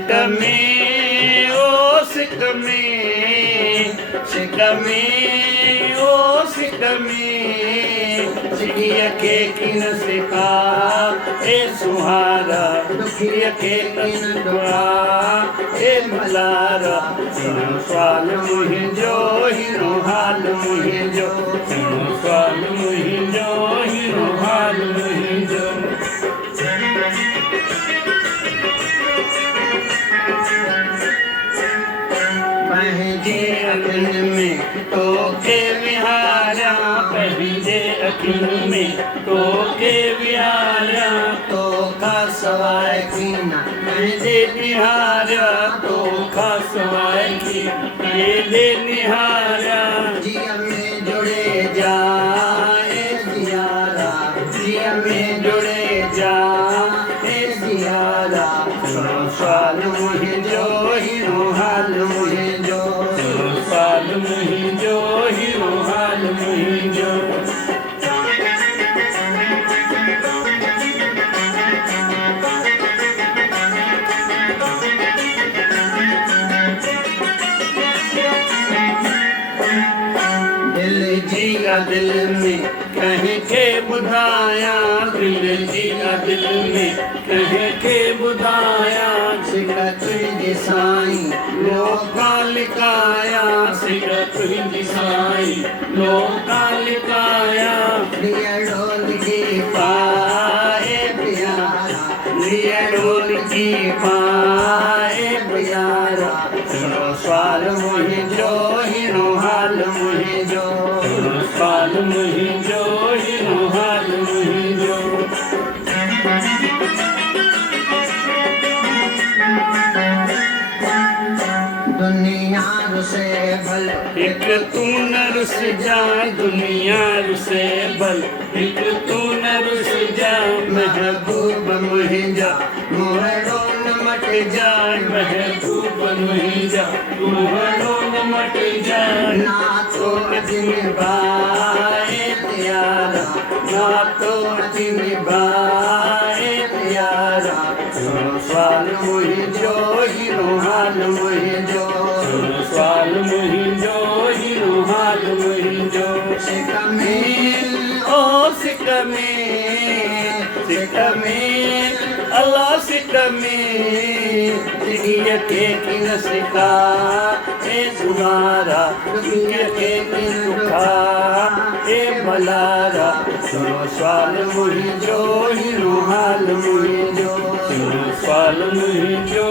सिकमे ओ सिकमे सिकमे ओ सिकमे सिकिया के किन सिका ए सुहारा दुखिया के किन दुआ ए मलारा स्वाल मुहिंजो हिरो हाल मुहिंजो स्वाल मुहिंजो हिरो हाल मुहिंजो पंहिंजे अखियुनि में तोखे विहारियां पंहिंजे अखियुनि में तोखे विहारियां तोखा सवाइ कीन पंहिंजे निहारियां तोखा सवाइ की केॾे निहारियां जीअ में जुड़े जा ए जियारा जीअ में जुड़े जा ए जियारा स्वाल मुहिंजो हिरो हाल मुहिंजो स्वाल मुहिंजो हिरो हाल मुहिंजो दिल जी दिल में कंहिंखे ॿुधायां दिल जी दिल में कंहिंखे ॿुधायां सिक तुंहिंजी साईं लोका लिकाया सिक तुंहिंजी साईं लोका लिकाया लिया ढोलकी पाए प्यारा लिया ढोलकी पाए प्यारा स्वाल मुहिंजो हिरो हाल मुहिंजो स्वाल मुहिंजो हिरो हाल मुहिंजो दुनिया रुसे भल एक तू न रुस जा दुनिया रुसे भल एक तू न रुस जा महबूब मुहिंजा मोहड़ो न मट जा महबूब मुहिंजा मोहड़ो न मट जा ना तो अजन बाए प्यारा ना तो अजन बाए प्यारा स्वाल मुहिंजो हिरो हाल मुहिंजो स्वाल मुहिंजो हिरो हाल मुहिंजो सिकमे ओ सिकमे सिकमे अल्लाह सिकमे सिकिया के किन सिका ए सुहारा दुखिया के किन दुखा ए मलारा स्वाल मुहिंजो हिरो हाल मुहिंजो स्वाल मुहिंजो